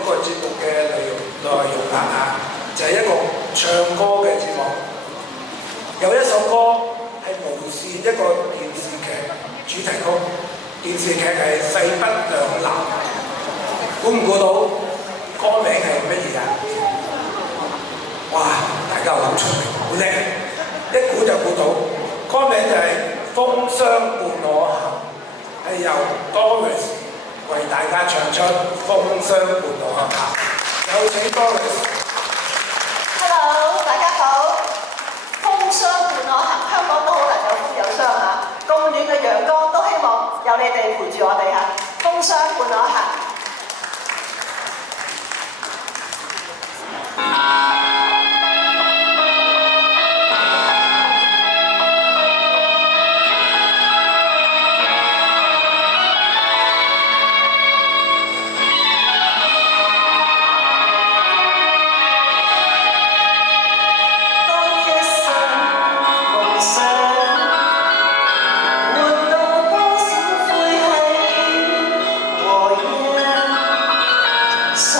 嗰個節目嘅內容啦就係一個唱歌嘅節目。有一首歌係無線一個電視劇主題曲，電視劇係《勢不兩立》，估唔估到歌名係乜嘢啊？哇！大家好聰明，好叻，一估就估到。歌名就係《風霜伴我行》，係由 Doris 為大家唱出《風霜伴我行》。有請 Doris。Hello， 大家好。風霜伴我行，香港都好難有風有霜嚇。咁暖嘅陽光，都希望有你哋陪住我哋嚇。風霜伴我行。谁